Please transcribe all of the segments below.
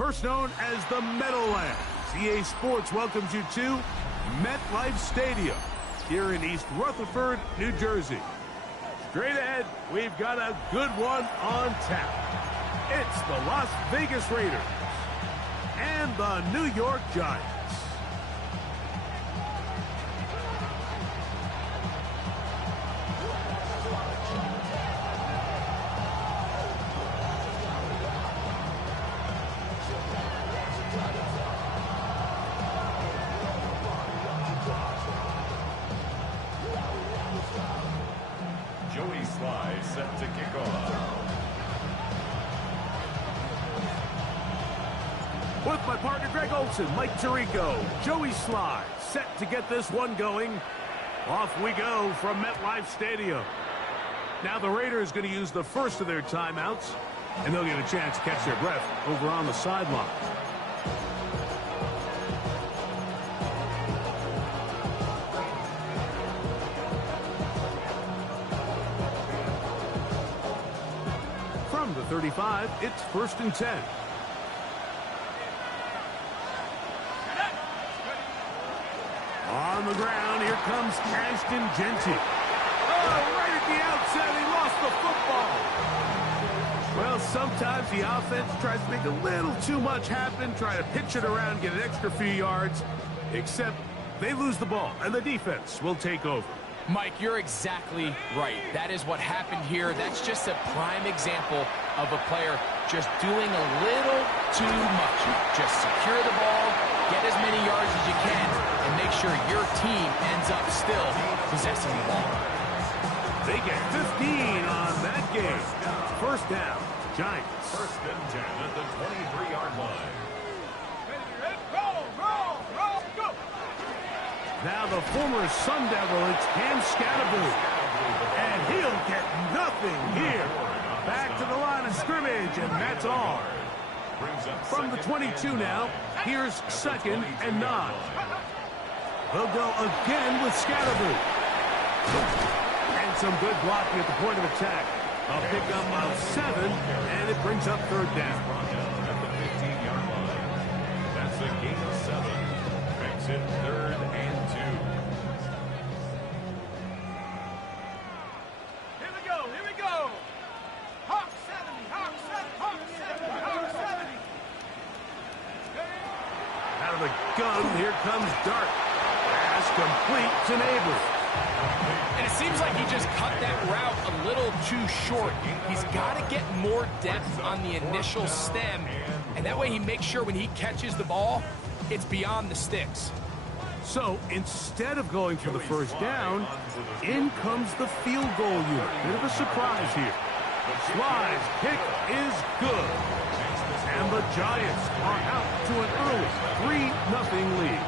First known as the Meadowlands, EA Sports welcomes you to MetLife Stadium here in East Rutherford, New Jersey. Straight ahead, we've got a good one on tap. It's the Las Vegas Raiders and the New York Giants. Set to kick off. With my partner Greg Olson, Mike Tirico, Joey Sly, set to get this one going. Off we go from MetLife Stadium. Now the Raiders going to use the first of their timeouts, and they'll get a chance to catch their breath over on the sideline. From the 35, it's 1st and 10. On the ground, here comes Ashton Genty. Oh, right at the outset, he lost the football. Well, sometimes the offense tries to make a little too much happen, try to pitch it around, get an extra few yards, except they lose the ball, and the defense will take over. Mike, you're exactly right. That is what happened here. That's just a prime example of a player just doing a little too much. Just secure the ball, get as many yards as you can, and make sure your team ends up still possessing the ball. They get 15 on that game. First down, Giants. 1st and 10 at the 23-yard line. Now the former Sun Devil, it's Cam Scatterboo. And he'll get nothing here. Back to the line of scrimmage, and that's all. From the 22 now, here's 2nd and 9. They'll go again with Scatterboo. And some good blocking at the point of attack. A pickup of 7, and it brings up 3rd down. At the 15-yard line. That's a gain of 7. Makes it 3rd and 2. Here we go. Hawk 70, Hawk 70, Hawk 70, Hawk 70. Out of the gun, here comes Dart. Pass complete to Neighbors. And it seems like he just cut that route a little too short. He's got to get more depth on the initial stem, and that way he makes sure when he catches the ball, it's beyond the sticks. So instead of going for the first down, in comes the field goal unit. Bit of a surprise here. Sly's kick is good. And the Giants are out to an early 3-0 lead.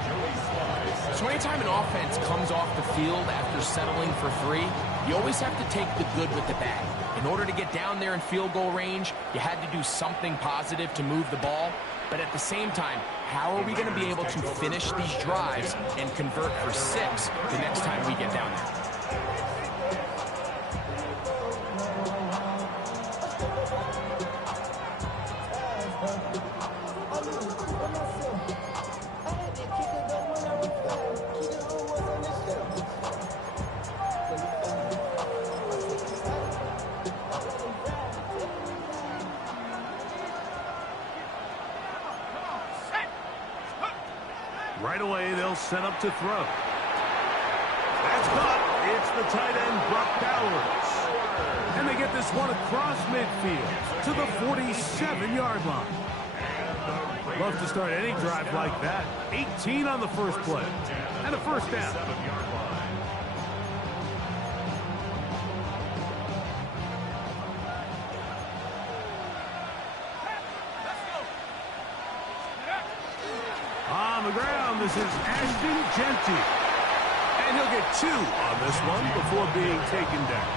So anytime an offense comes off the field after settling for 3, you always have to take the good with the bad. In order to get down there in field goal range, you had to do something positive to move the ball. But at the same time, how are we going to be able to finish these drives and convert for 6 the next time we get down there? Right away, they'll set up to throw. That's caught. It's the tight end, Brock Bowers. And they get this one across midfield to the 47-yard line. Love to start any drive like that. 18 on the first play. And a first down. On the ground, this is Ashton Genty. And he'll get 2 on this one before being taken down.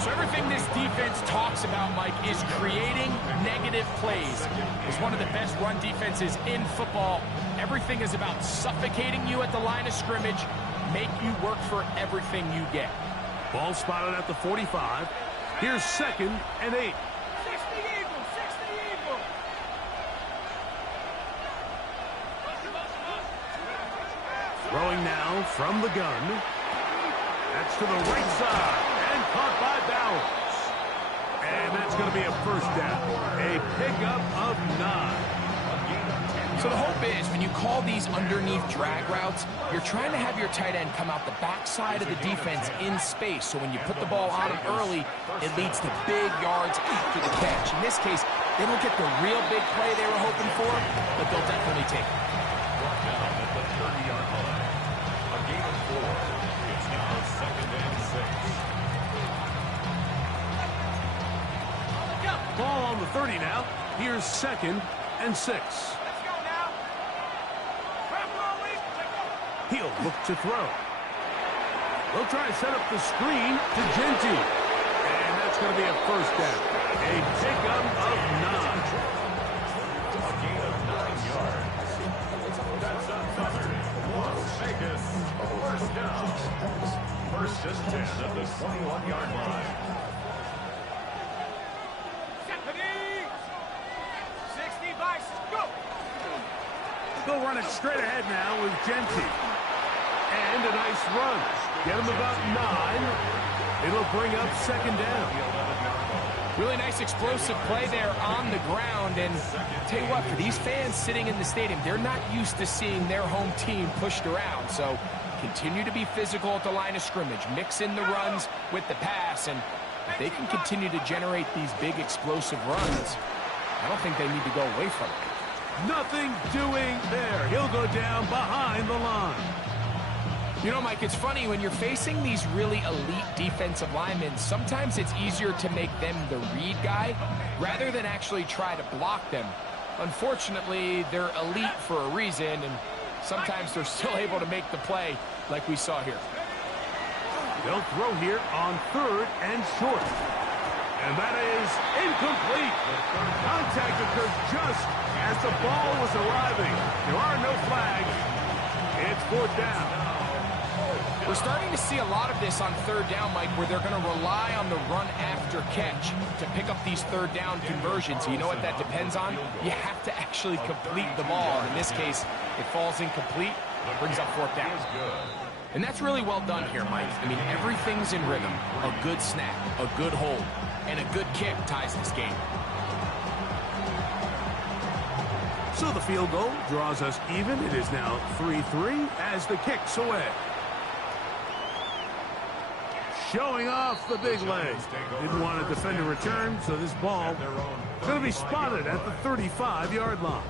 So everything this defense talks about, Mike, is creating negative plays. It's one of the best run defenses in football. Everything is about suffocating you at the line of scrimmage, make you work for everything you get. Ball spotted at the 45. Here's 2nd and 8. Throwing now from the gun. That's to the right side. And caught by Bowers. And that's going to be a first down. A pickup of 9. So the hope is when you call these underneath drag routes, you're trying to have your tight end come out the backside of the defense in space. So when you put the ball on him early, it leads to big yards after the catch. In this case, they don't get the real big play they were hoping for, but they'll definitely take it. Brought down at the 30-yard line. A gain of 4. It's now 2nd and 6. Ball on the 30 now. Here's 2nd and 6. He'll look to throw. They'll try to set up the screen to Genty. And that's going to be a first down. A pickup of 9. A gain of 9 yards. That's uncovered. Vegas, first down. 1st and 10 at the 21-yard line. 60 vice, go! They'll run it straight ahead now with Genty. And a nice run. Get him about 9. It'll bring up 2nd down. Really nice explosive play there on the ground. And I'll tell you what, for these fans sitting in the stadium, they're not used to seeing their home team pushed around. So continue to be physical at the line of scrimmage. Mix in the runs with the pass. And if they can continue to generate these big explosive runs, I don't think they need to go away from it. Nothing doing there. He'll go down behind the line. You know, Mike, it's funny, when you're facing these really elite defensive linemen, sometimes it's easier to make them the read guy rather than actually try to block them. Unfortunately, they're elite for a reason, and sometimes they're still able to make the play like we saw here. They'll throw here on 3rd and short. And that is incomplete. Contact occurred just as the ball was arriving. There are no flags. It's 4th down. We're starting to see a lot of this on 3rd down, Mike, where they're going to rely on the run after catch to pick up these 3rd down conversions. You know what that depends on? You have to actually complete the ball. In this case, it falls incomplete, brings up 4th down. And that's really well done here, Mike. I mean, everything's in rhythm. A good snap, a good hold, and a good kick ties this game. So the field goal draws us even. It is now 3-3 as the kick's away. Showing off the big leg. Didn't want to defend a return, so this ball going to be spotted at the 35-yard line.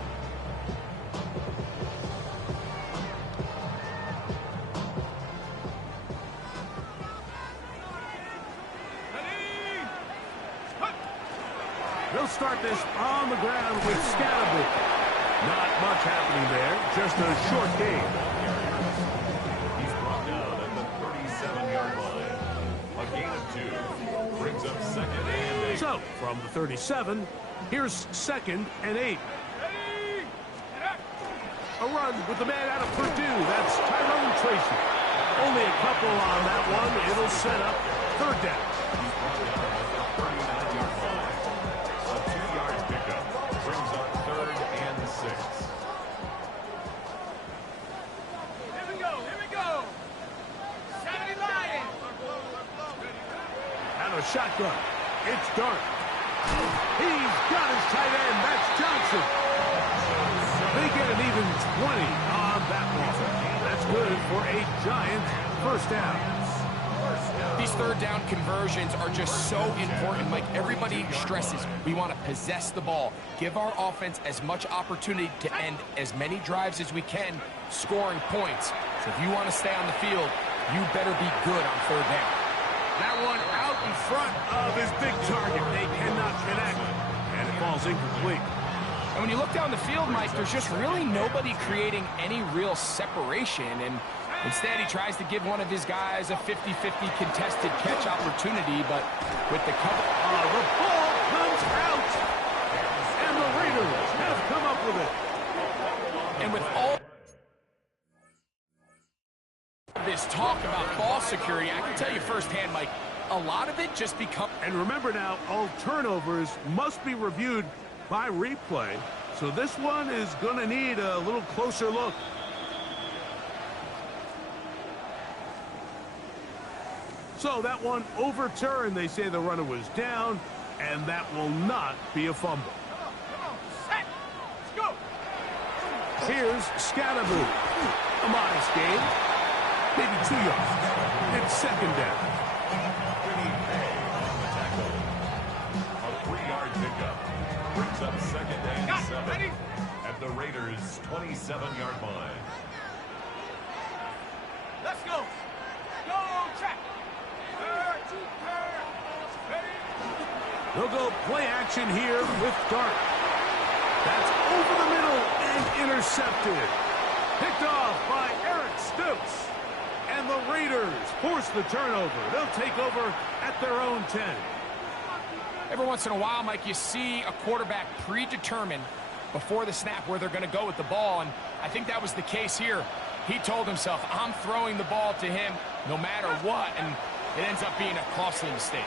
They'll start this on the ground with Scatterby. Not much happening there, just a short gain. He's brought down at the 37-yard line. A gain of 2 brings up 2nd and 8. So, from the 37, here's 2nd and 8. A run with the man out of Purdue. That's Tyrone Tracy. Only a couple on that one. It'll set up 3rd down. He's brought down at the 39-yard line. A 2-yard pickup brings up 3rd and 6. Here we go, here we go. 70 Lions. Out of shotgun. It's Dart. He's got his tight end. That's Johnson. They get an even 20 on that one. That's good for a Giant first down. These 3rd down conversions are just so important. Like everybody stresses, we want to possess the ball, give our offense as much opportunity to end as many drives as we can, scoring points. So if you want to stay on the field, you better be good on 3rd down. That one out in front of his big target. They cannot connect, and it falls incomplete. And when you look down the field, Mike, there's just really nobody creating any real separation. And instead, he tries to give one of his guys a 50-50 contested catch opportunity, but with the cover... The ball comes out, and the Raiders have come up with it. And with all this talk about ball security, I can tell you firsthand, Mike, a lot of it just becomes... And remember now, all turnovers must be reviewed by replay, so this one is going to need a little closer look. So that one overturned. They say the runner was down, and that will not be a fumble. Set. Let's go. Here's Scatterboot. A modest gain. Maybe 2 yards. It's second down. A 3-yard pickup. Brings up second and Got it. 7 Ready? at the Raiders' 27-yard line. Let's go. Go track. Ready? They'll go play action here with Dart. That's over the middle and intercepted. Picked off by Eric Stokes. And the Raiders force the turnover. They'll take over at their own 10. Every once in a while, Mike, you see a quarterback predetermine before the snap where they're going to go with the ball, and I think that was the case here. He told himself, I'm throwing the ball to him no matter what, and it ends up being a costly mistake.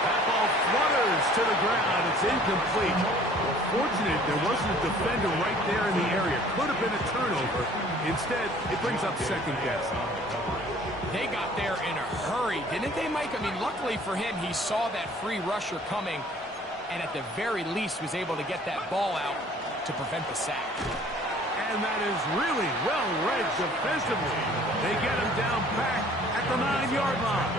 That ball flutters to the ground. It's incomplete. Well, fortunate there wasn't a defender right there in the area. Could have been a turnover. Instead, it brings up second down. They got there in a hurry, didn't they, Mike? I mean, luckily for him, he saw that free rusher coming, and at the very least was able to get that ball out to prevent the sack. And that is really well read defensively. They get him down back at the 9-yard line.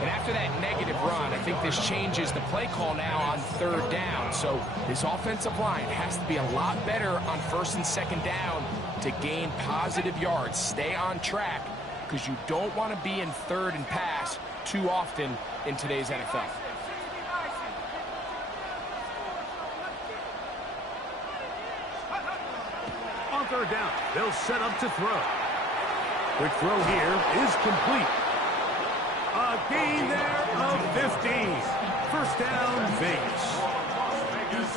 And after that negative run, I think this changes the play call now on third down. So this offensive line has to be a lot better on first and second down to gain positive yards. Stay on track, because you don't want to be in third and pass too often in today's NFL. On third down, they'll set up to throw. Quick throw here is complete. A gain there of 15. First down, Vegas.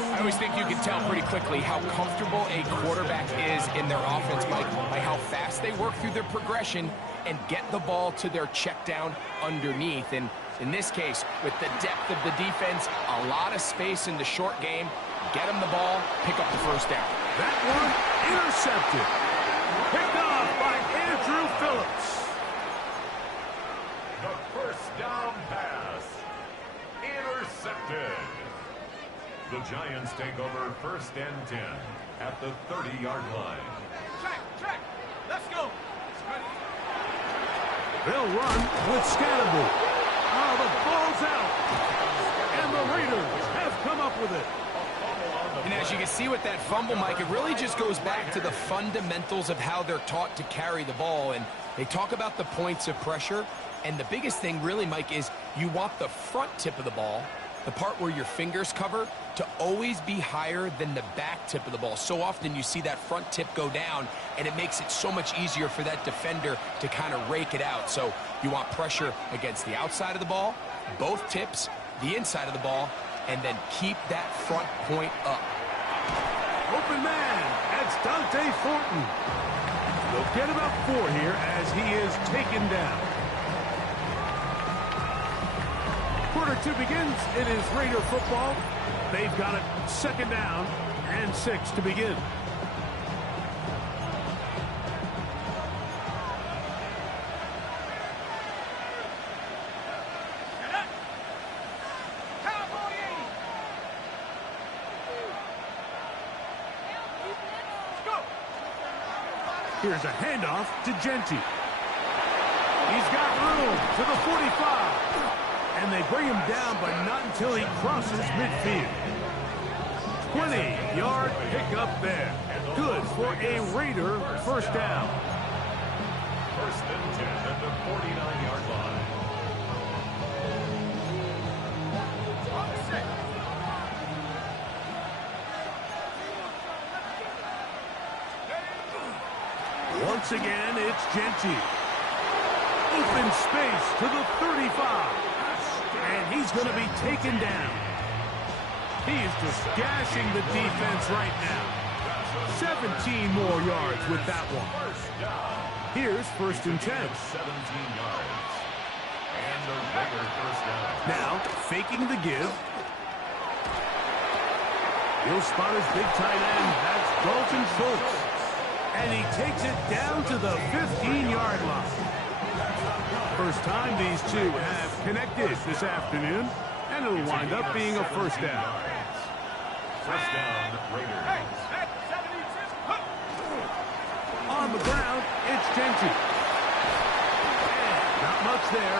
I always think you can tell pretty quickly how comfortable a quarterback is in their offense, Mike, by how fast they work through their progression and get the ball to their check down underneath. And in this case, with the depth of the defense, a lot of space in the short game, get them the ball, pick up the first down. That one intercepted. Picked off by Andrew Phillips. The first down pass. Intercepted. The Giants take over first and 10 at the 30-yard line. Track. Let's go. They'll run with Scatterboot. Oh, the ball's out. And the Raiders have come up with it. And as you can see with that fumble, Mike, it really just goes back to the fundamentals of how they're taught to carry the ball. And they talk about the points of pressure. And the biggest thing really, Mike, is you want the front tip of the ball, the part where your fingers cover, to always be higher than the back tip of the ball. So often you see that front tip go down, and it makes it so much easier for that defender to kind of rake it out. So you want pressure against the outside of the ball, both tips, the inside of the ball, and then keep that front point up. Open man, that's Dante Thornton. They'll get about 4 here as he is taken down. Quarter 2 begins. It is Raider football. They've got it second down and 6 to begin. Here's a handoff to Genty. He's got room to the 45. And they bring him down, but not until he crosses midfield. 20-yard pickup there. Good for a Raider first down. First and 10 at the 49-yard line. Once again, it's Genty. Open space to the 35. And he's going to be taken down. He is just gashing the defense right now. 17 more yards with that one. Here's first and 10. 17 yards. And the Raider first down. Now, faking the give. He'll spot his big tight end. That's Dalton Schultz. And he takes it down to the 15-yard line. first time these two have connected this afternoon, and it'll wind up being a first down. First down, Raiders. On the ground, it's Genty. And not much there.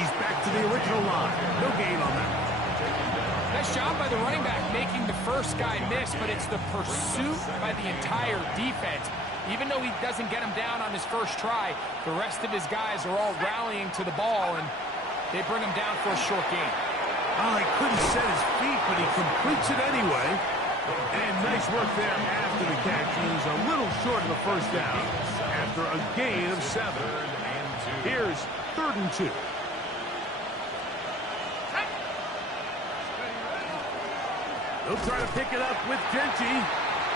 He's back to the original line. No gain on that. Nice job by the running back making the first guy miss, but it's the pursuit by the entire defense. Even though he doesn't get him down on his first try, the rest of his guys are all rallying to the ball, and they bring him down for a short gain. Oh, he couldn't set his feet, but he completes it anyway. And nice work there after the catch. He was a little short of the first down after a gain of 7. Here's 3rd and 2. He'll try to pick it up with Genty.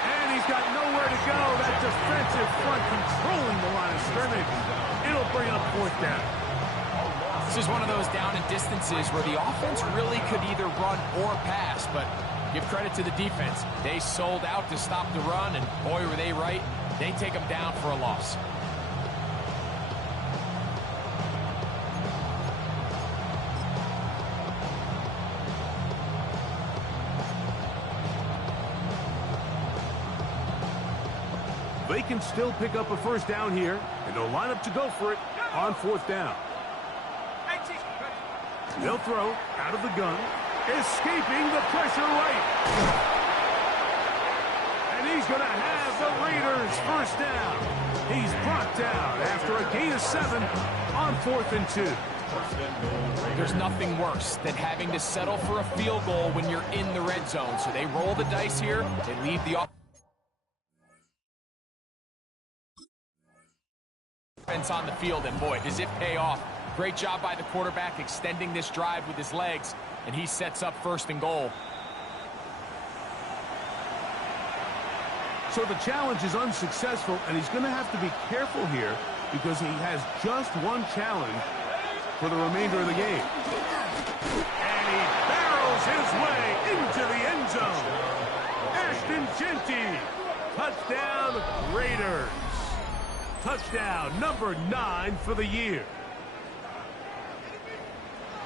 And he's got nowhere to go. That defensive front controlling the line of scrimmage. It'll bring up 4th down. This is one of those down and distances where the offense really could either run or pass, but give credit to the defense. They sold out to stop the run, and boy, were they right. They take them down for a loss. They can still pick up a first down here, and they'll line up to go for it on 4th down. They'll throw out of the gun, escaping the pressure right. And he's going to have the Raiders first down. He's brought down after a gain of 7 on 4th and 2. There's nothing worse than having to settle for a field goal when you're in the red zone. So they roll the dice here. They leave the offense on the field, and boy, does it pay off. Great job by the quarterback extending this drive with his legs, and he sets up 1st and goal. So the challenge is unsuccessful, and he's going to have to be careful here because he has just one challenge for the remainder of the game. And he barrels his way into the end zone. Ashton Genty, touchdown Raiders. Touchdown number 9 for the year.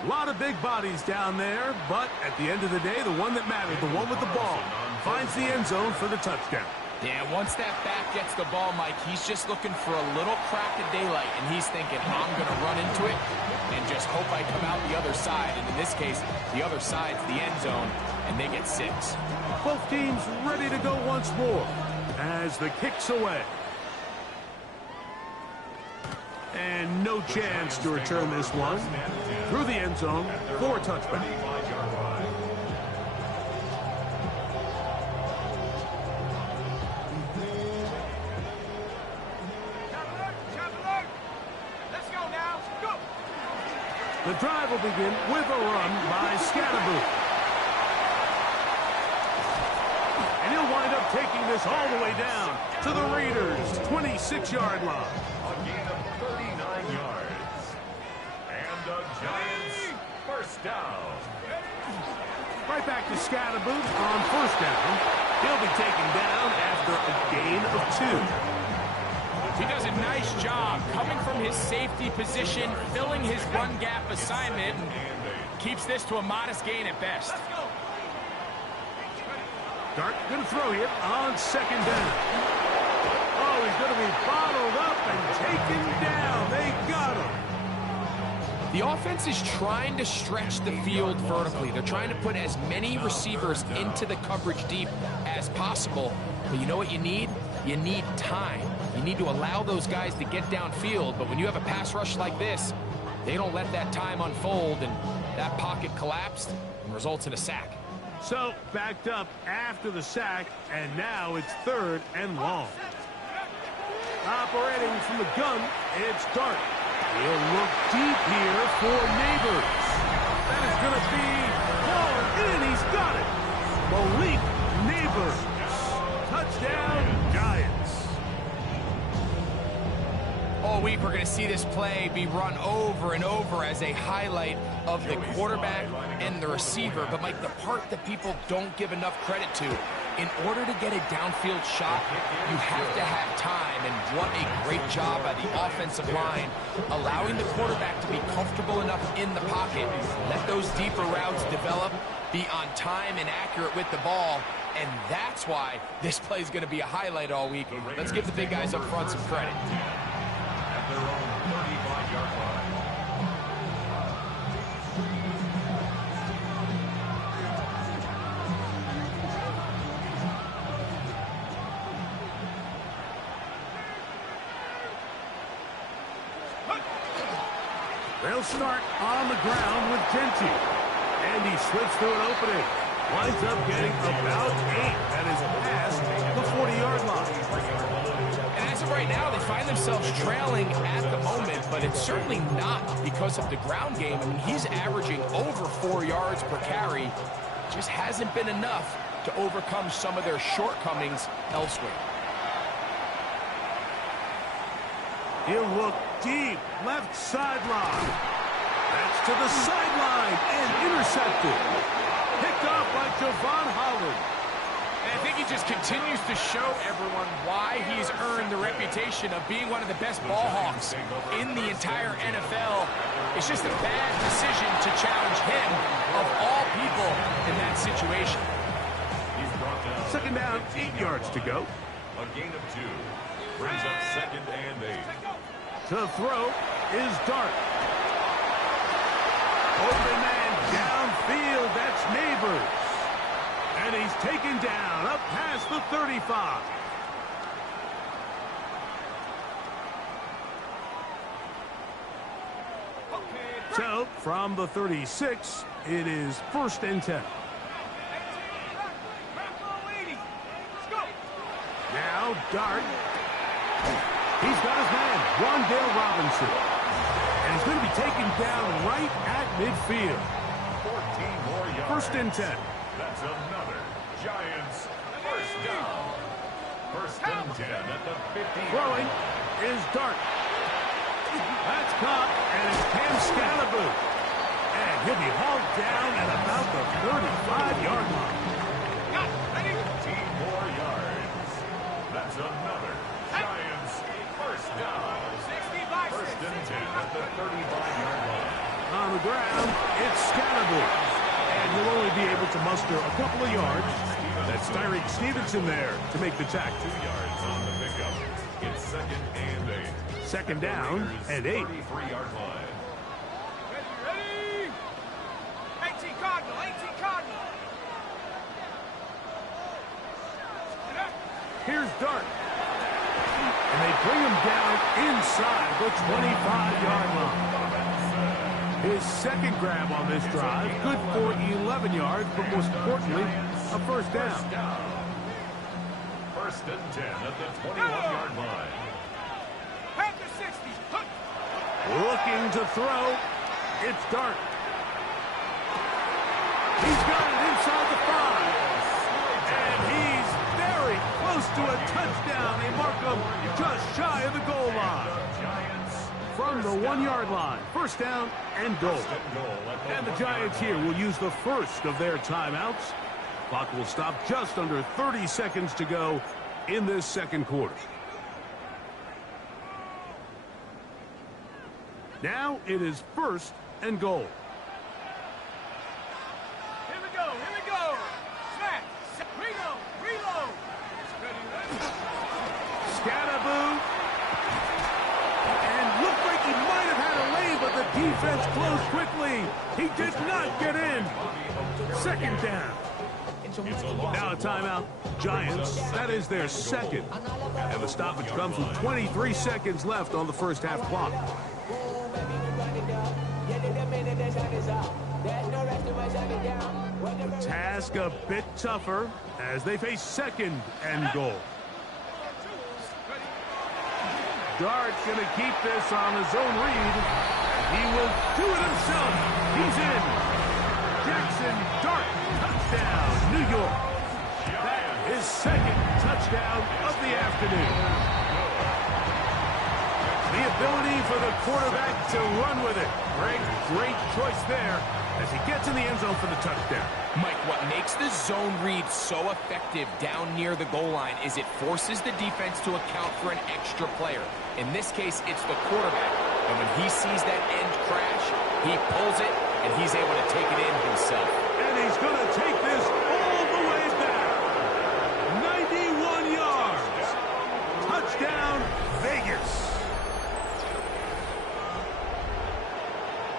A lot of big bodies down there, but at the end of the day, the one that mattered, the one with the ball, finds the end zone for the touchdown. Yeah, once that back gets the ball, Mike, he's just looking for a little crack of daylight, and he's thinking, I'm going to run into it and just hope I come out the other side. And in this case, the other side's the end zone, and they get 6. Both teams ready to go once more as the kick's away. And no chance to return this one through the end zone for a touchback. Let's go now. Go. The drive will begin with a run by Scatterboot. And he'll wind up taking this all the way down to the Raiders' 26-yard line. A gain of 39 yards. And the Giants first down. Right back to Scatterboot on 1st down. He'll be taken down after a gain of 2. He does a nice job coming from his safety position, filling his run gap assignment, and keeps this to a modest gain at best. Dart going to throw here on 2nd down. Oh, he's going to be bottled up and taken down. They got him. The offense is trying to stretch the field vertically. They're trying to put as many receivers into the coverage deep as possible. But you know what you need? You need time. You need to allow those guys to get downfield. But when you have a pass rush like this, they don't let that time unfold, and that pocket collapsed and results in a sack. So, backed up after the sack, and now it's 3rd and long. Operating from the gun, it's Dart. He'll look deep here for Neighbors. That is going to be fallen in. He's got it. Malik Neighbors. Touchdown, Giants. All week we're going to see this play be run over and over as a highlight of the quarterback and the receiver. But, Mike, the part that people don't give enough credit to In order to get a downfield shot, you have to have time, and what a great job by the offensive line, allowing the quarterback to be comfortable enough in the pocket, let those deeper routes develop, be on time and accurate with the ball, and that's why this play is going to be a highlight all week. Let's give the big guys up front some credit. At their own 35-yard line. They'll start on the ground with Genti. And he slips through an opening. Winds up getting about 8. That is past the 40-yard line. And as of right now, they find themselves trailing at the moment, but it's certainly not because of the ground game. I mean, he's averaging over 4 yards per carry. Just hasn't been enough to overcome some of their shortcomings elsewhere. He'll look deep, left sideline. That's to the sideline and intercepted. Picked off by Javon Holland. And I think he just continues to show everyone why he's earned the reputation of being one of the best ball hawks in the entire NFL. It's just a bad decision to challenge him, of all people, in that situation. He's brought down. Second down, 8 yards to go. A gain of 2. Brings up second and 8. To throw is Dart. Open man downfield, that's Neighbors. And he's taken down up past the 35. So, from the 36, it is 1st and 10. Now, Dart. He's got his man, Wandale Robinson. And he's going to be taken down right at midfield. 14 more yards. 1st and 10. That's another Giants first down. 1st and 10 at the 50. Throwing is Dart. That's caught, and it's Cam Scalaboo. And he'll be hauled down at about the 35-yard line. 15 more yards. That's another Giants first down. 1st and 10 at the 35-yard line. On the ground, it's Scalaboo. And he'll only be able to muster a couple of yards. That's Tyreek Stevenson there to make the tackle. 2 yards on the pickup. It's 2nd and 8. Second down and 8. 33-yard line. Ready? 18 Cardinal, 18 Cardinal. Here's Dart. And they bring him down inside the 25-yard line. His second grab on this drive, good for 11 yards, but most importantly, a 1st down. 1st and 10 at the 21-yard line. Panther 60. Looking to throw, it's Dart. He's got it inside the 5. And he's very close to a touchdown. They mark him just shy of the goal line. From the 1-yard line, 1st down and goal. And the Giants here will use the first of their timeouts. Clock will stop just under 30 seconds to go in this second quarter. Now it is 1st and goal. Here we go, here we go. Snap, reload, reload. Scatterboo. And looked like he might have had a lane, but the defense closed quickly. He did not get in. 2nd down. Now a timeout. Giants, that is their 2nd. And the stoppage comes with 23 seconds left on the first half clock. The task a bit tougher as they face 2nd and goal. Dart's going to keep this on his own read. He will do it himself. He's in. Jackson Dart, touchdown, New York. That is 2nd touchdown of the afternoon. The ability for the quarterback to run with it. Great choice there as he gets in the end zone for the touchdown. Mike, what makes the zone read so effective down near the goal line is it forces the defense to account for an extra player. In this case, it's the quarterback. And when he sees that end crash, he pulls it, and he's able to take it in himself. And he's going to take this all the way back. 91 yards. Touchdown, Vegas.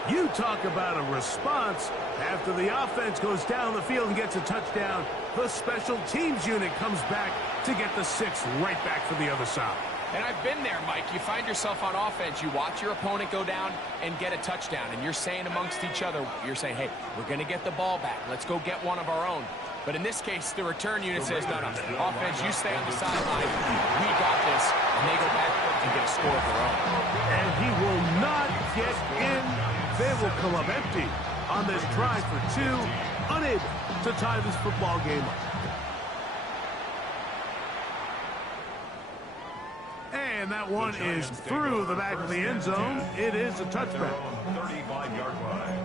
You talk about a response. After the offense goes down the field and gets a touchdown, the special teams unit comes back to get the 6 right back for the other side. And I've been there, Mike. You find yourself on offense. You watch your opponent go down and get a touchdown. And you're saying amongst each other, you're saying, hey, we're going to get the ball back. Let's go get one of our own. But in this case, the return unit says, no. Offense, you stay on the sideline. We got this. And they go back and get a score of their own. And he will not get in. They will come up empty on this drive for 2, unable to tie this football game up. And that one is through the back of the end zone. It is a touchback. 35-yard line.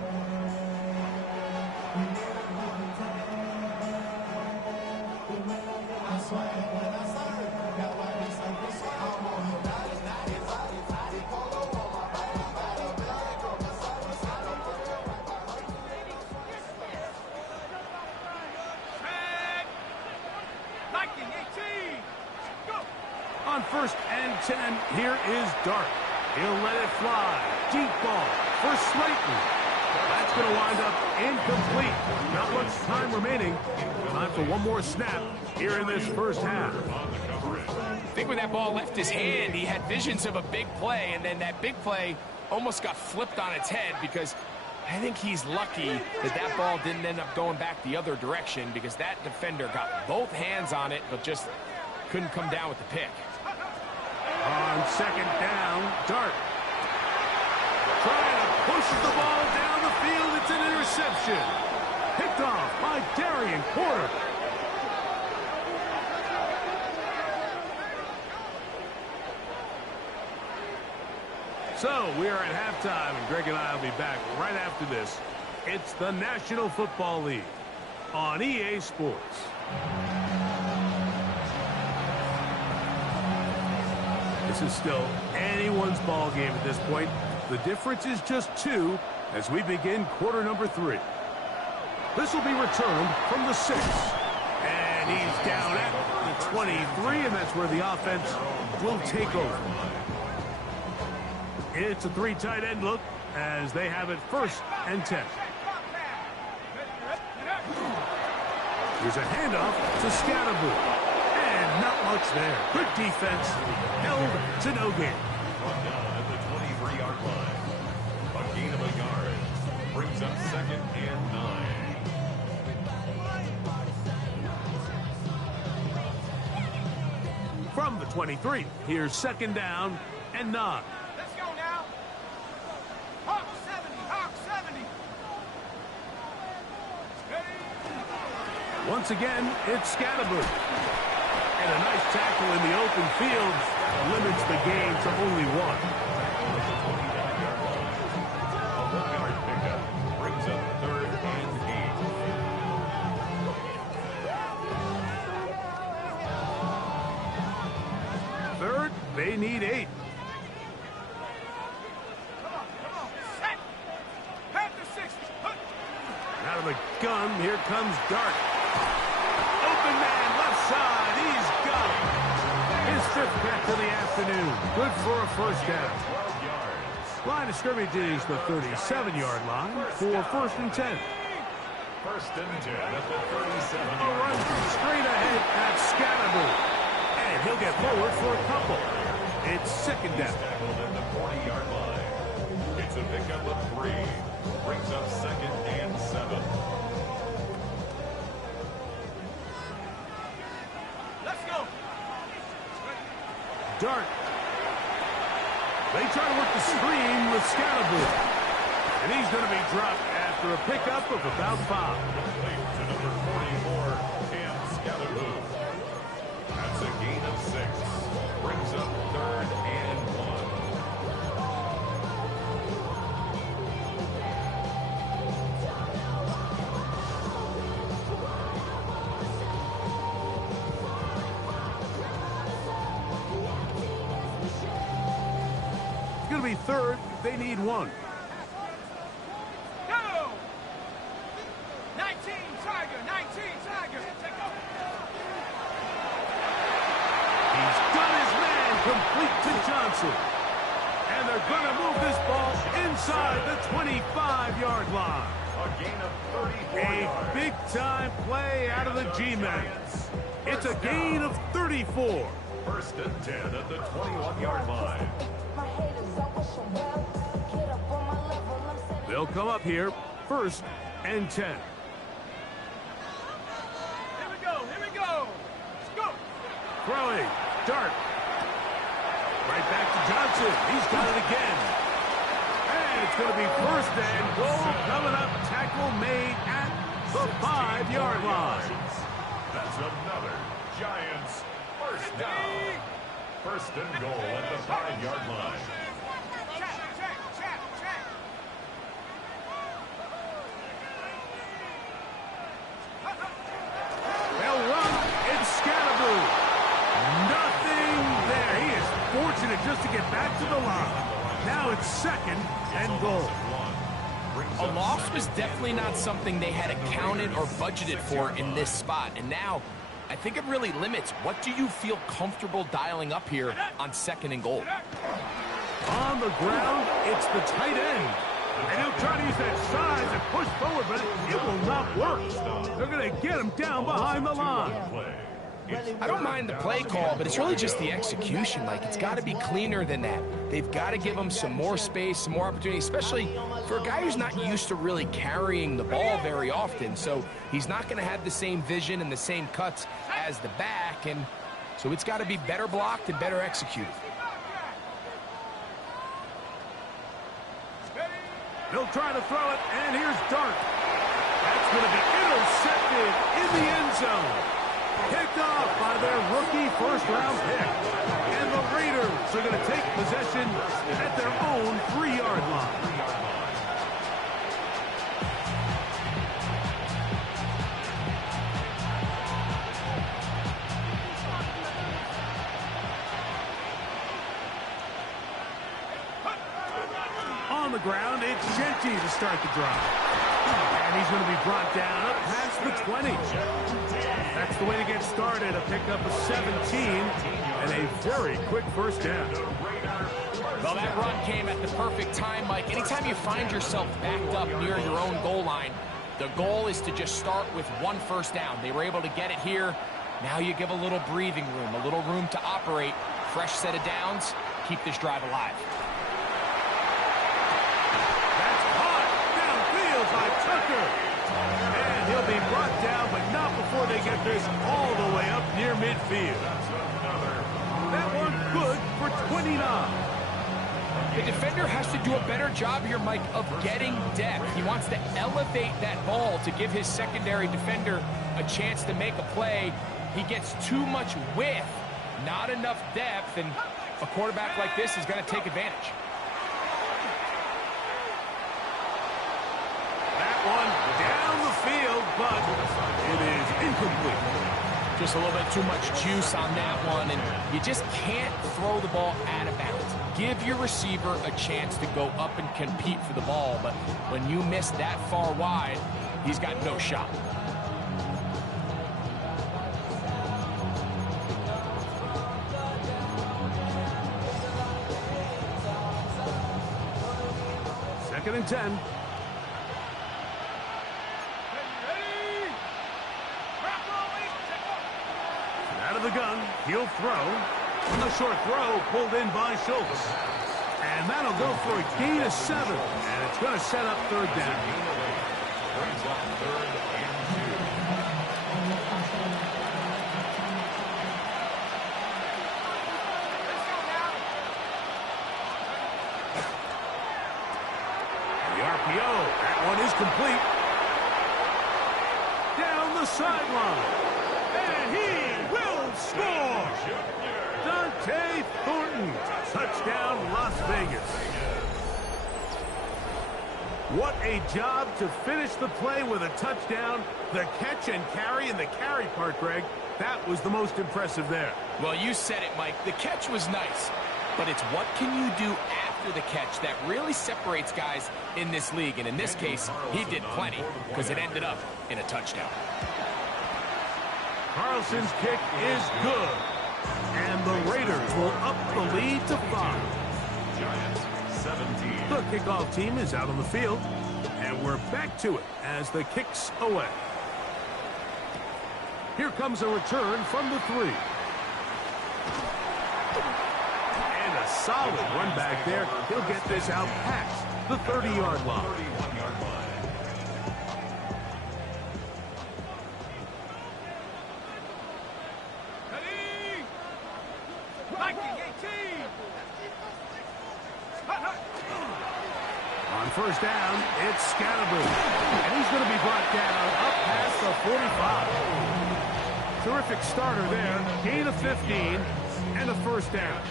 On 1st and 10, here is Dart. He'll let it fly. Deep ball for Slayton. That's going to wind up incomplete. Not much time remaining. Time for one more snap here in this first half. I think when that ball left his hand, he had visions of a big play, and then that big play almost got flipped on its head because I think he's lucky that that ball didn't end up going back the other direction because that defender got both hands on it but just couldn't come down with the pick. On 2nd down, Dart. Trying to push the ball down the field. It's an interception. Picked off by Darian Porter. So we are at halftime, and Greg and I will be back right after this. It's the National Football League on EA Sports. This is still anyone's ball game at this point. The difference is just 2 as we begin quarter number 3. This will be returned from the 6. And he's down at the 23, and that's where the offense will take over. It's a 3 tight end look as they have it 1st and 10. Here's a handoff to Scatterboo. And not much there. Good defense. Held to no gain. At the 23-yard line. A gain of a yard. Brings up 2nd and 9. From the 23, here's 2nd down and 9. Let's go now. Hawk 70, Hawk 70. Once again, it's Scatterboo. And a nice tackle in the open field limits the gain to only 1. A 1-yard pickup brings up 3rd and 8. 3rd, they need 8. Come on. Set. Panther 60. Out of the gun, here comes Dart. Open man, left side, he's got it. His 5th catch of the afternoon. Good for a 1st down. 12 yards. Line of scrimmage is the 37-yard line for 1st and 10. 1st and 10 at the 37. A run straight ahead at Scatterboo. And he'll get forward for a couple. It's 2nd down. Tackled at the 40-yard line. It's a pickup of 3. Brings up 2nd and 7. Let's go. Dart. They try to work the screen with Scatterboo. And he's going to be dropped after a pickup of about 5. Late to number 44, Cam Scatterboo. That's a gain of 6. Brings up 3rd and 1. only third. They need one. Go! 19 Tiger, 19 Tiger. Take over. He's done his man complete to Johnson. And they're going to move this ball inside the 25-yard line. A gain of 34 A yards. big-time play out of the G-men. It's a gain of 34. First and 10 at the 21-yard line. They'll come up here, first and 10. Here we go, here we go. Let's go. Throwing, dart. Right back to Johnson. He's got it again. And it's going to be first and goal coming up. Tackle made at the 5-yard line. That's another Giants first down. First and goal at the 5-yard line. Check, check, check, check. They'll run. It's Scatterboo. Nothing there. He is fortunate just to get back to the line. Now it's second and goal. A loss was definitely not something they had accounted or budgeted for in this spot. And now, I think it really limits what do you feel comfortable dialing up here on second and goal. On the ground, it's the tight end. And he'll try to use that size and push forward, but it will not work. They're going to get him down behind the line. I don't mind the play call, but it's really just the execution. Like, it's got to be cleaner than that. They've got to give him some more space, some more opportunity, especially for a guy who's not used to really carrying the ball very often. So he's not going to have the same vision and the same cuts as the back, and so it's got to be better blocked and better executed. He'll try to throw it, and here's Dart. That's going to be intercepted in the end zone. Picked off by their rookie first-round pick. And the Raiders are going to take possession at their own 3-yard line. On the ground, it's Genty to start the drive. And he's going to be brought down up past the 20. That's the way to get started. A pickup of 17 and a very quick first down. Well, that run came at the perfect time, Mike. Anytime you find yourself backed up near your own goal line, the goal is to just start with one first down. They were able to get it here. Now you give a little breathing room, a little room to operate. Fresh set of downs. Keep this drive alive. By Tucker. And he'll be brought down, but not before they get this all the way up near midfield. That one good for 29. The defender has to do a better job here, Mike, of getting depth. He wants to elevate that ball to give his secondary defender a chance to make a play. He gets too much width, not enough depth, and a quarterback like this is going to take advantage. One down the field, but it is incomplete. Just a little bit too much juice on that one, and you just can't throw the ball out of bounds. Give your receiver a chance to go up and compete for the ball, but when you miss that far wide, he's got no shot. Second and 10. The gun, he'll throw. The short throw pulled in by Schultz. And that'll go for a gain of 7. And it's going to set up third down. Brings up third and 2. The RPO, that one is complete. Down the sideline. And he will score! Dante Thornton, touchdown Las Vegas. What a job to finish the play with a touchdown. The catch and carry, and the carry part, Greg, that was the most impressive there. Well, you said it, Mike. The catch was nice, but it's what can you do after after the catch that really separates guys in this league. And in this case, he did plenty because it ended up in a touchdown. Carlson's kick is good. And the Raiders will up the lead to 5. Giants 17. The kickoff team is out on the field. And we're back to it as the kick's away. Here comes a return from the 3. And a solid run back there. He'll get this out past the 30-yard line. 31-yard line. Ready? Viking 18. On first down, it's Scatterboo. And he's going to be brought down up past the 45. Terrific starter there. Gain of 15 and a first down.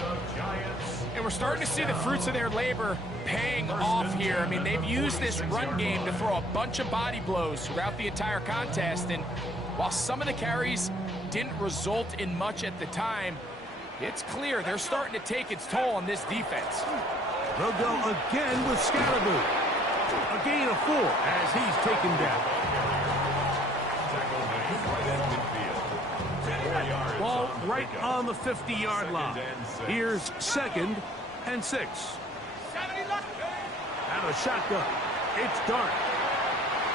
And we're starting to see the fruits of their labor paying off here. I mean, they've used this run game to throw a bunch of body blows throughout the entire contest. And while some of the carries didn't result in much at the time, it's clear they're starting to take its toll on this defense. They'll go again with Scatterboo. A gain of 4 as he's taken down. Ball right on the 50-yard line. Here's 2nd and 6. Out of shotgun. It's Dart.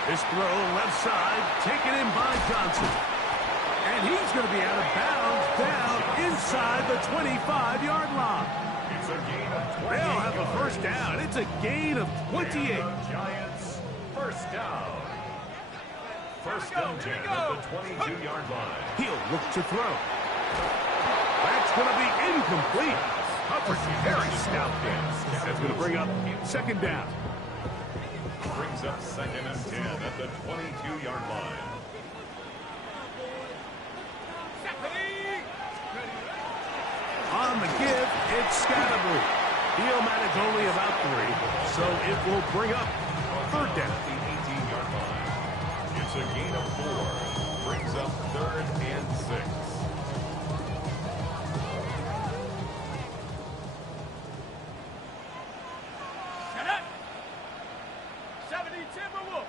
This throw left side taken in by Johnson. And he's going to be out of bounds down inside the 25-yard line. It's a gain of 20. They'll have a first down. It's a gain of 28. Giants first down. First and 10 at the 22-yard line. He'll look to throw. That's going to be incomplete. Coverage very stout there. That's going to bring up 2nd down. Brings up 2nd and 10 at the 22-yard line. On the give, it's Scatterboo. He'll manage only about 3, so it will bring up 3rd down. The 18-yard line. It's a gain of 4. Brings up 3rd and 6. Shut up. 70 Timberwolf.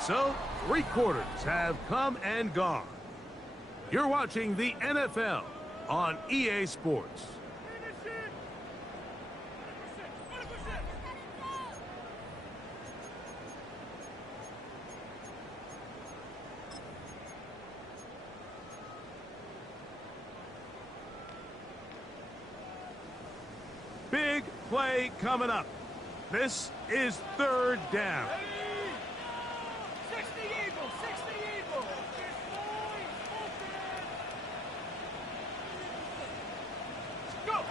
So, 3 quarters have come and gone. You're watching the NFL on EA Sports. Big play coming up. This is 3rd down. 60 Eagles, 60 Eagles. Go.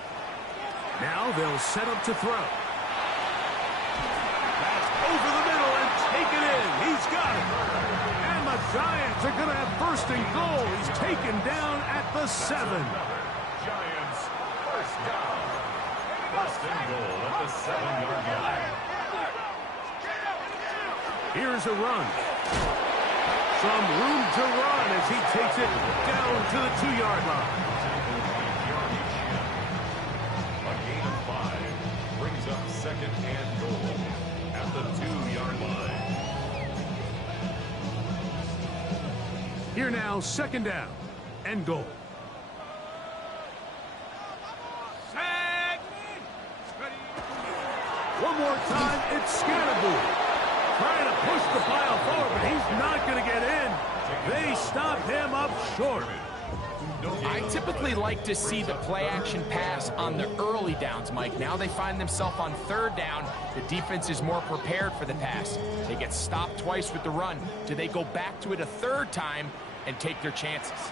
Now they'll set up to throw. That's over the middle and taken in. He's got it. And the Giants are going to have 1st and goal. He's taken down at the 7. Giants first down. 1st and goal at the 7-yard line. Here's a run. Some room to run as he takes it down to the 2-yard line. A gain of 5 brings up 2nd and goal at the 2-yard line. Here now, 2nd down and goal. One more time, it's Scatterboo. Trying to push the pile forward, but he's not going to get in. They stop him up short. I typically like to see the play-action pass on the early downs, Mike. Now they find themselves on 3rd down. The defense is more prepared for the pass. They get stopped twice with the run. Do they go back to it a 3rd time and take their chances?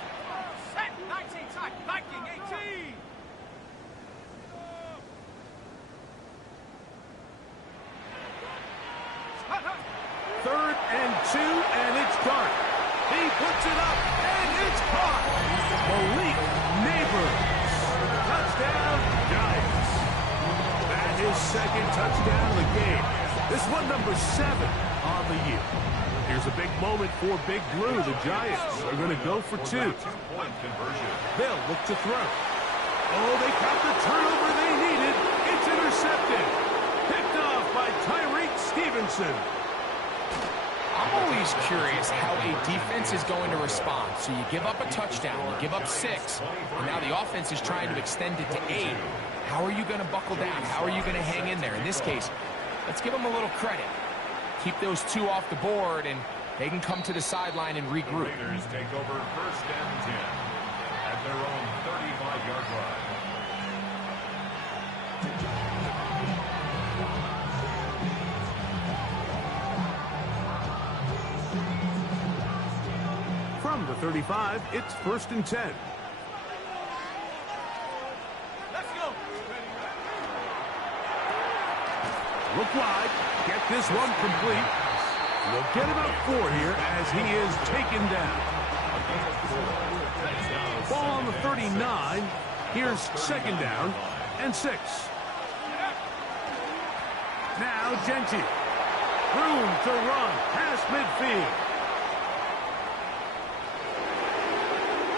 Set 19 time, Viking 18. Third and 2, and it's Dart. He puts it up, and it's caught. Malik Neighbors. Touchdown, Giants. That is 2nd touchdown of the game. This one number 7 on the year. Here's a big moment for Big Blue. The Giants are going to go for 2. Two-point conversion. They'll look to throw. Oh, they got the turnover they needed. It's intercepted. Picked off by Tyreek Stevenson. I'm always curious how a defense is going to respond. So you give up a touchdown, you give up 6, and now the offense is trying to extend it to 8. How are you going to buckle down? How are you going to hang in there? In this case, let's give them a little credit. Keep those 2 off the board, and they can come to the sideline and regroup. Raiders take over 1st and 10 at their own 35-yard line. From the 35, it's 1st and 10. Let's go. Look wide. Get this one complete. They'll get about 4 here as he is taken down. Ball on the 39. Here's 2nd down and 6. Now Genty. Room to run past midfield.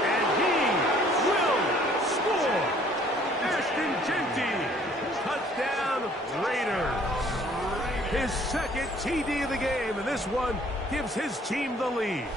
And he will score. Ashton Genty. Touchdown Raiders. His 2nd TD of the game, and this one gives his team the lead.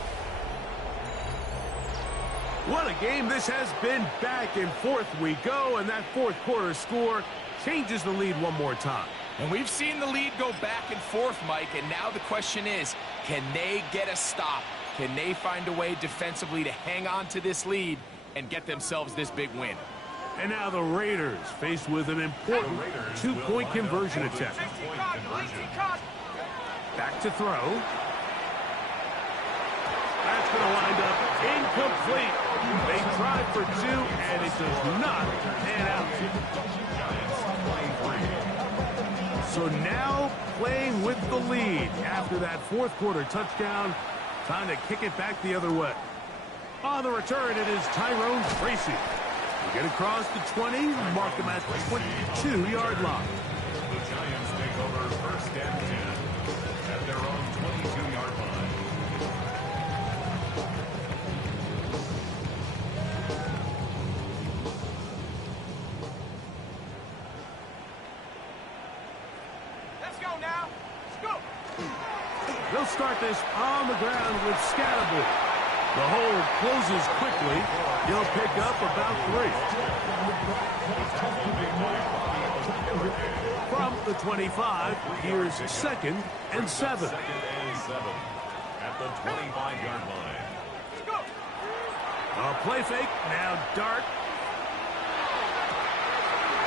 What a game this has been. Back and forth we go, and that 4th quarter score changes the lead one more time. And we've seen the lead go back and forth, Mike, and now the question is, can they get a stop? Can they find a way defensively to hang on to this lead and get themselves this big win? And now the Raiders faced with an important 2-point conversion attempt. Back to throw. That's going to wind up incomplete. They tried for 2, and it does not pan out. So now playing with the lead after that 4th quarter touchdown. Time to kick it back the other way. On the return, it is Tyrone Tracy. We get across the 20, mark him at the 22-yard line. The Giants take over 1st and 10 at their own 22-yard line. Let's go now. Let's go. They'll start this on the ground with Scatterbury. The hole closes quickly. He'll pick up about 3. From the 25, here's 2nd and 7. 2nd and 7 at the 25-yard line. Let's go. A play fake, now Dart.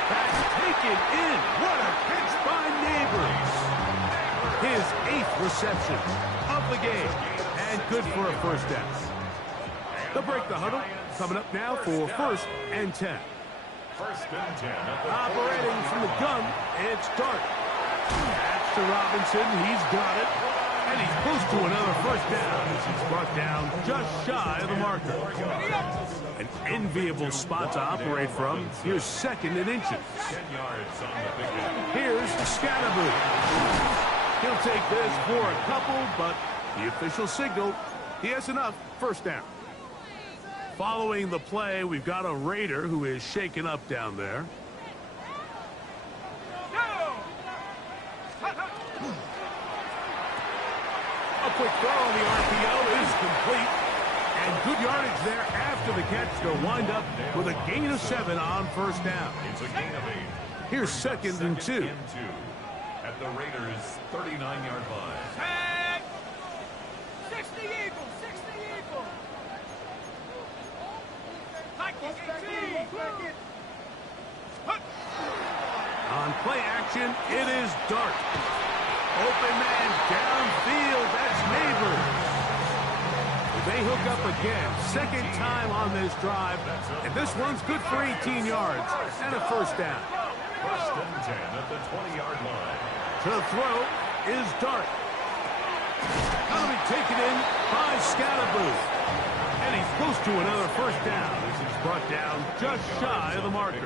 That's taken in. What a catch by Neighbors. His 8th reception of the game, and good for a 1st down. They'll break the huddle. Coming up now for 1st and 10. 1st and 10 at the Operating from the gun, it's Dart. That's to Robinson. He's got it. And he's close to another 1st down as he's brought down just shy of the marker. An enviable spot to operate from. Here's 2nd and inches. 10 yards on the pickup. Here's Scatterbury. He'll take this for a couple, but the official signal, he has enough. 1st down. Following the play, we've got a Raider who is shaken up down there. A quick throw on the RPO is complete. And good yardage there after the catch. They'll wind up with a gain of 7 on 1st down. It's a gain of 8. Here's 2nd and 2. At the Raiders' 39-yard line. Tag. 60 Eagles. 60 Eagles. On play action, it is Dart. Open man downfield. That's Neighbors. They hook up again. 2nd time on this drive. And this one's good for 18 yards and a 1st down. 1st and 10 at the 20-yard line. To throw is Dart. That'll be taken in by Scatterbury. And he's close to another 1st down as he's brought down just shy of the marker.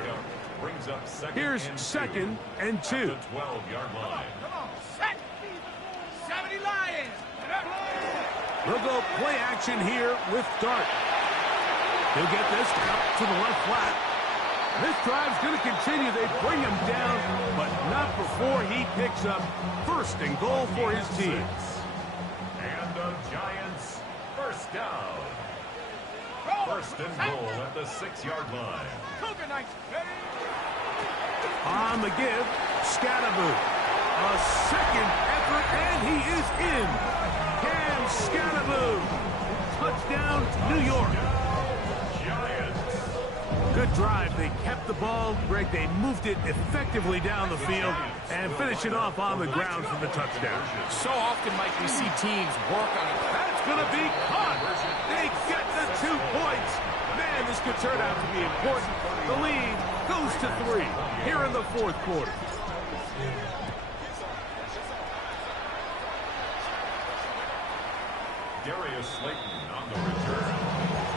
Brings up 2nd Here's and 2nd and 2. The 12-yard line. Come on, set. 70 Lions. They'll go play action here with Dart. He'll get this out to the left flat. This drive's going to continue. They bring him down, but not before he picks up first and goal for his team. And the Giants first down. First and goal at the 6-yard line. Cougar Knights, ready? On the give, Scatterboot. A second effort, and he is in. Cam Scatterboot. Touchdown, New York. Giants. Good drive. They kept the ball. Greg, they moved it effectively down the field and finish it off on the ground for the touchdown. So often, Mike, we see teams work on it. That's going to be caught. They get the 2 points. Man, this could turn out to be important. The lead goes to 3 here in the fourth quarter. Darius Slayton on the return.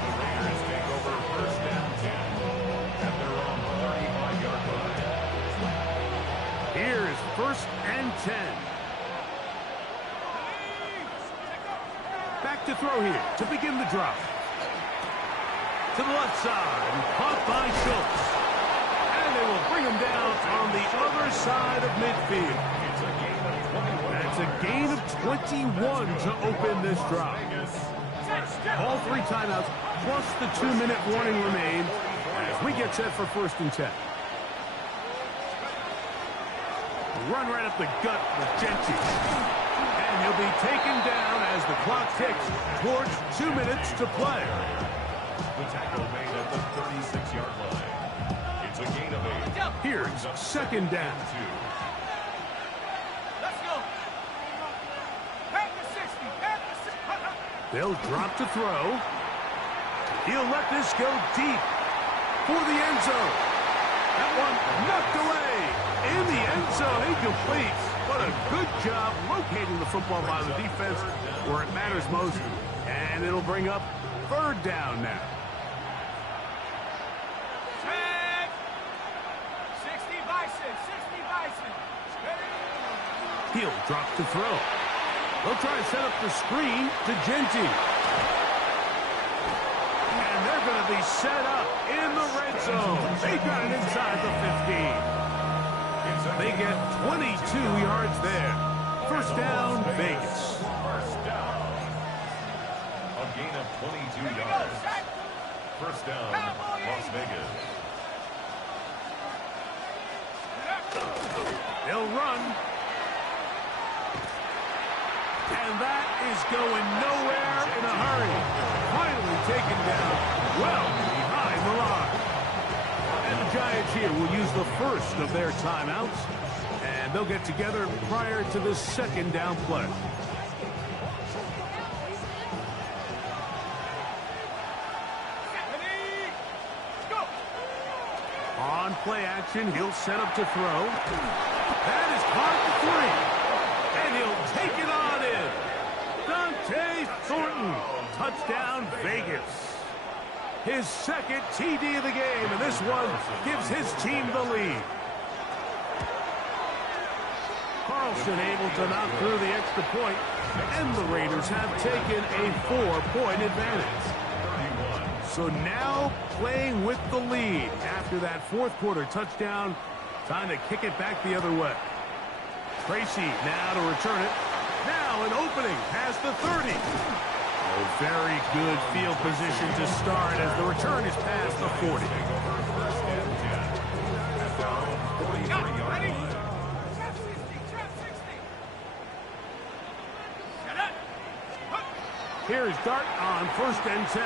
The Raiders take over first and 10 at their own 35-yard line. Here's first and 10. Back to throw here to begin the drop. To the left side, and caught by Schultz. And they will bring him down on the other side of midfield. That's a gain of 21 to open this drive. All 3 timeouts plus the 2-minute warning remain as we get set for first and 10. Run right up the gut with Genty. And he'll be taken down as the clock ticks towards 2 minutes to play. The tackle made at the 36-yard line. It's a gain of 8. Here's second down. Let's go. Back to 60. Back to 60. They'll drop to throw. He'll let this go deep for the end zone. That one knocked away in the end zone, incomplete. What a good job locating the football by the defense where it matters most. And it'll bring up third down now. Set. 60 Bison. 60 Bison. Ready? He'll drop to throw. They'll try to set up the screen to Genty. And they're going to be set up in the red zone. They got it inside the 15. They get 22 yards there. First down, Vegas. First down. A gain of 22 yards. First down, Las Vegas. They'll run. And that is going nowhere in a hurry. Finally taken down well behind the line. And the Giants here will use the first of their timeouts. And they'll get together prior to the second down play. Ready? Go. On play action, he'll set up to throw. That is caught at 3. And he'll take it on in. Dante Thornton. Touchdown, Vegas. His second TD of the game, and this one gives his team the lead. Carlson able to knock through the extra point, and the Raiders have taken a 4-point advantage. So now playing with the lead after that fourth quarter touchdown, time to kick it back the other way. Tracy now to return it. Now an opening past the 30. A very good field position to start as the return is past the 40. Ready? Here's Dart on first and 10.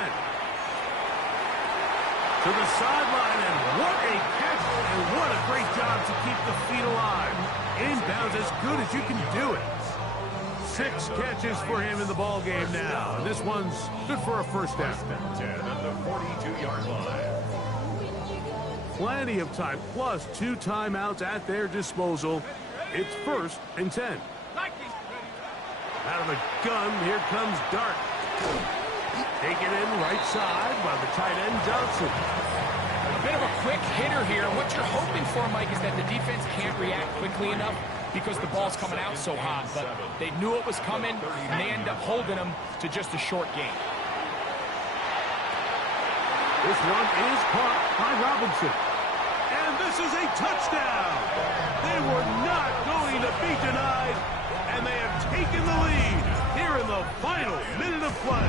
To the sideline, and what a catch, and what a great job to keep the feet alive. Inbounds as good as you can do it. 6 catches for him in the ball game now. And this one's good for a first down. 10 at the 42-yard line. Plenty of time, plus 2 timeouts at their disposal. It's first and 10. Out of the gun, here comes Dart. Taken in right side by the tight end Johnson. A bit of a quick hitter here. What you're hoping for, Mike, is that the defense can't react quickly enough because the ball's coming out so hot. But they knew it was coming, and they end up holding them to just a short gain. This one is caught by Robinson. This is a touchdown. They were not going to be denied, and they have taken the lead here in the final minute of play.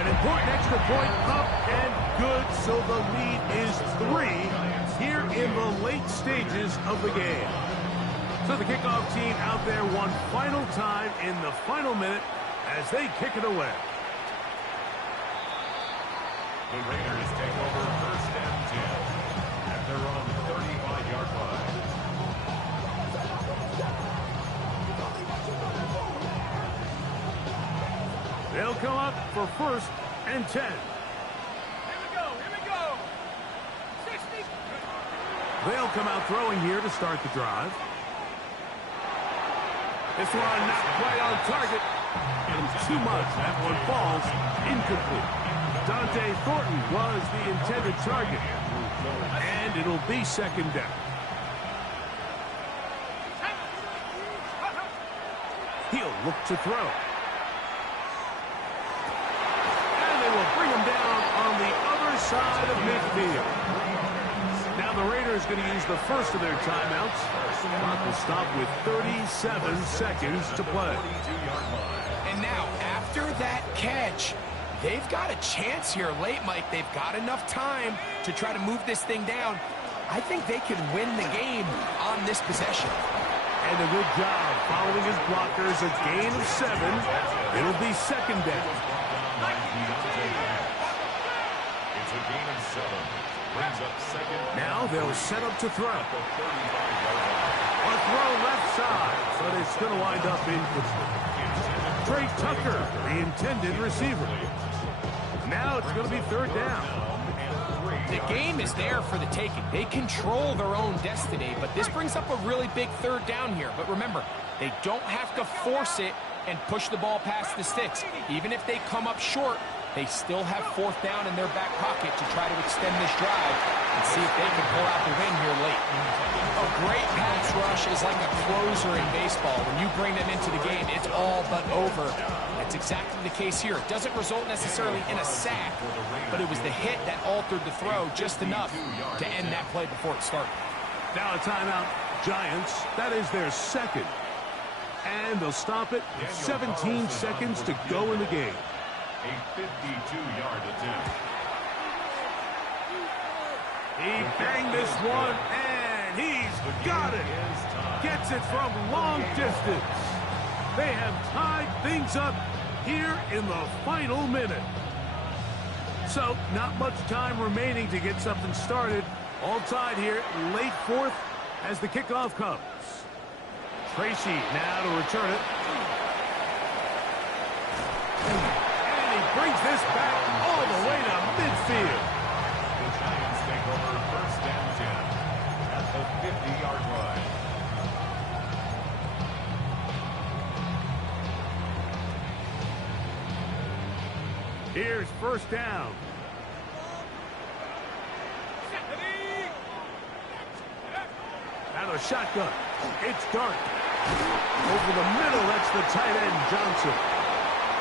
An important extra point up and good, so the lead is 3 here in the late stages of the game. So the kickoff team out there one final time in the final minute as they kick it away. The Raiders take over 1st and 10 at their own 35-yard line. They'll come up for 1st and 10. Here we go, here we go. 60. They'll come out throwing here to start the drive. This one not quite on target. And too much. That one falls incomplete. Dante Thornton was the intended target. And it'll be 2nd down. He'll look to throw. And they will bring him down on the other side of midfield. Now the Raiders going to use the first of their timeouts. Clock will stop with 37 seconds to play. And now, after that catch, they've got a chance here late, Mike. They've got enough time to try to move this thing down. I think they can win the game on this possession. And a good job following his blockers. A gain of 7. It'll be 2nd down. It's a gain of 7. Brings up 2nd. Now they'll set up to throw. A throw left side, but it's going to wind up incomplete. Trey Tucker, the intended receiver. Now it's going to be 3rd down. The game is there for the taking. They control their own destiny, but this brings up a really big 3rd down here. But remember, they don't have to force it and push the ball past the sticks. Even if they come up short, they still have 4th down in their back pocket to try to extend this drive and see if they can pull out the win here late. A great pass rush is like a closer in baseball. When you bring them into the game, it's all but over. That's exactly the case here. It doesn't result necessarily in a sack, but it was the hit that altered the throw just enough to end that play before it started. Now a timeout. Giants, that is their 2nd. And they'll stop it with 17 seconds to go in the game. A 52-yard attempt. He banged this one, and he's got it. Gets it from long distance. They have tied things up here in the final minute. So, not much time remaining to get something started. All tied here, late 4th as the kickoff comes. Tracy now to return it. And he brings this back all the way to midfield. The Giants take over 1st and 10 at the 50-yard line. Here's 1st down. Now the shotgun. It's dark. Over the middle, that's the tight end, Johnson.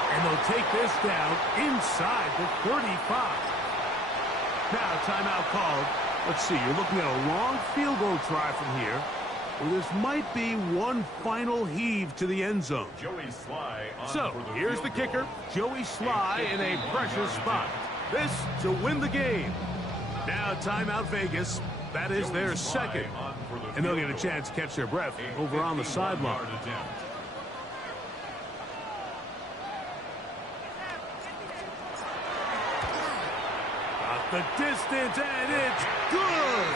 And they'll take this down inside the 35. Now, timeout called. Let's see, you're looking at a long field goal try from here. Well, this might be one final heave to the end zone. Joey Sly on So, for the here's the field goal. kicker, Joey Sly in a pressure spot. This to win the game. Now, timeout Vegas. That is their 2nd. And they'll get a chance to catch their breath over on the sideline. Got the distance, and it's good.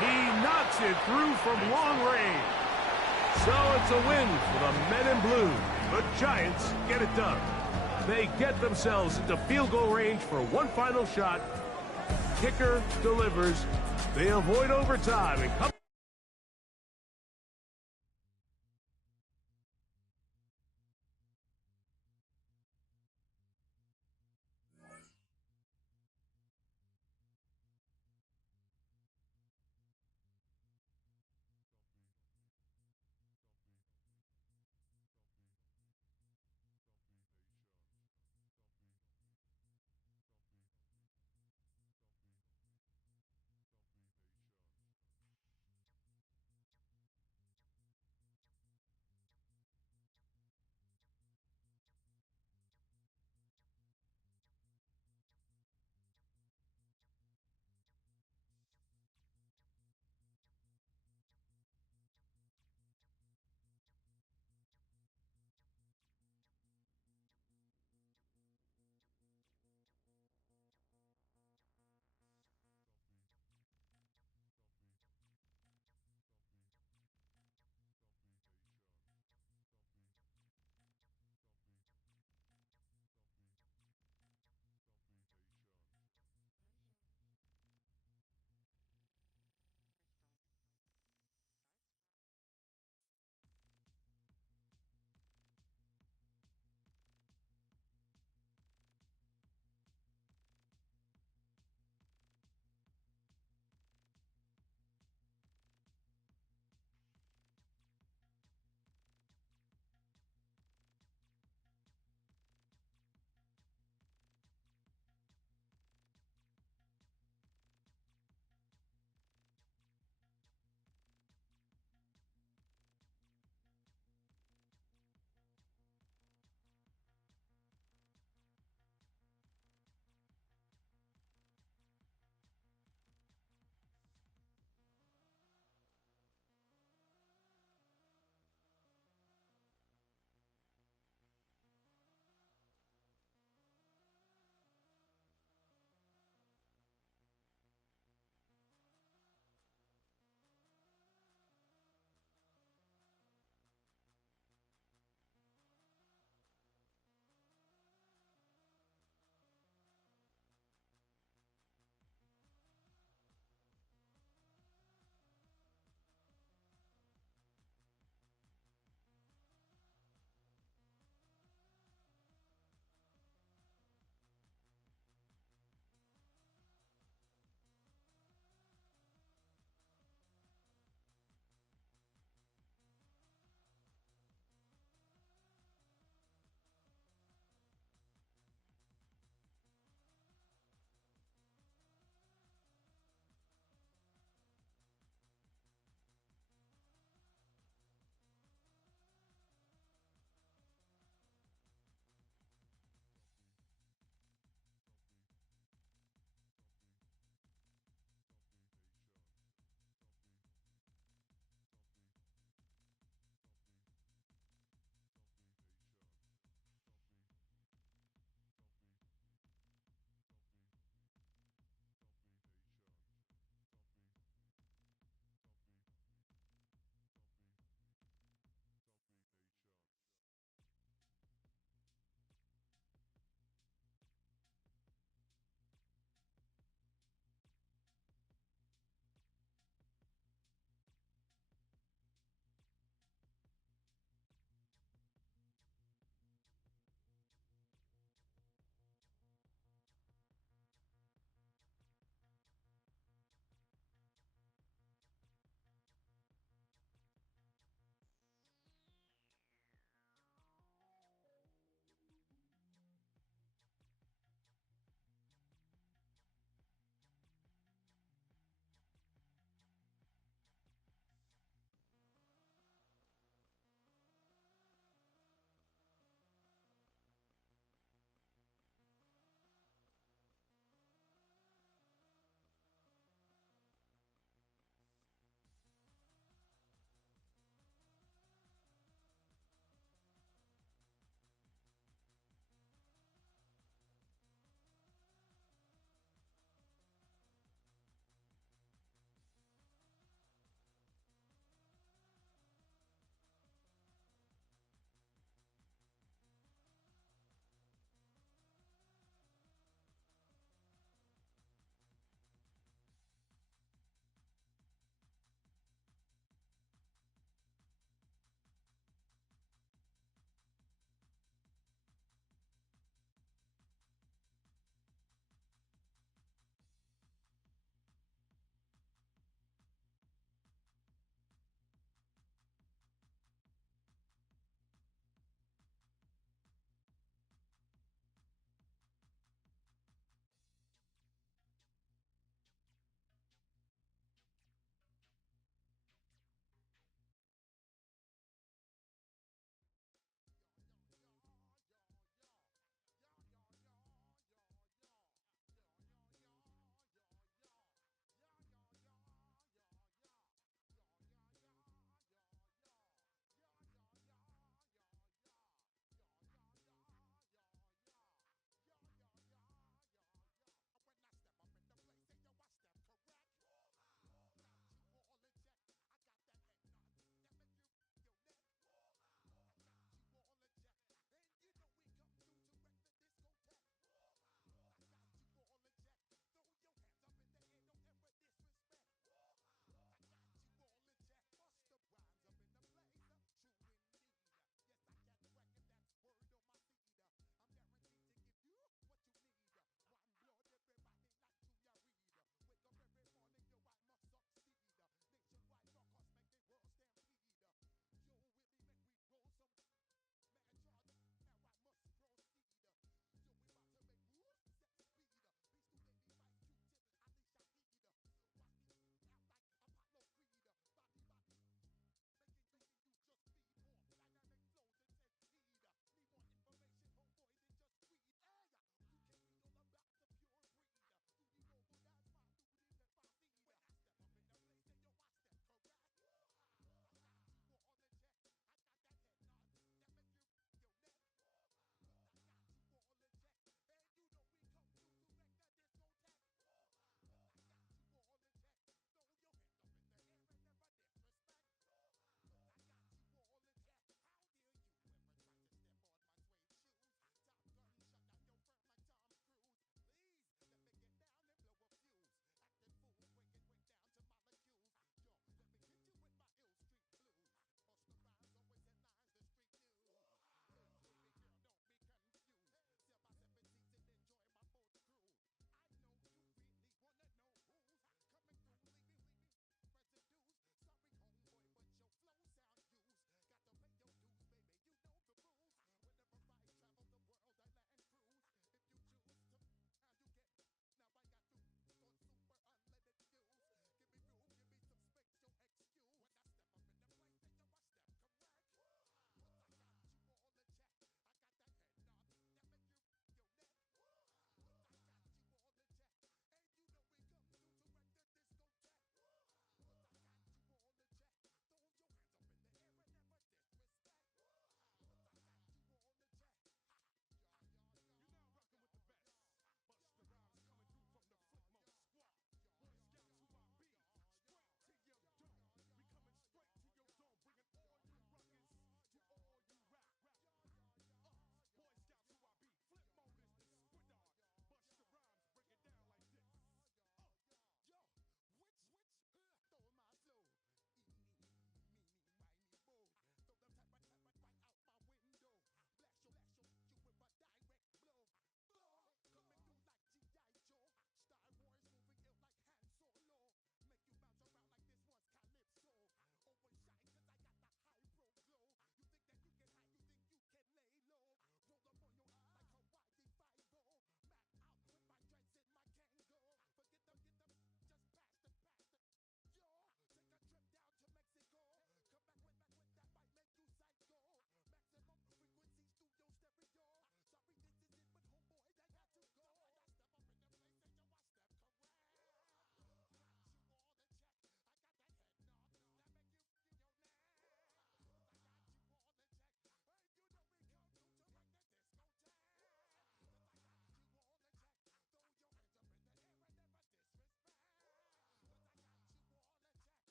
He knocks it through from long range. So it's a win for the Men in Blue. The Giants get it done. They get themselves into field goal range for one final shot. Kicker delivers. They avoid overtime and come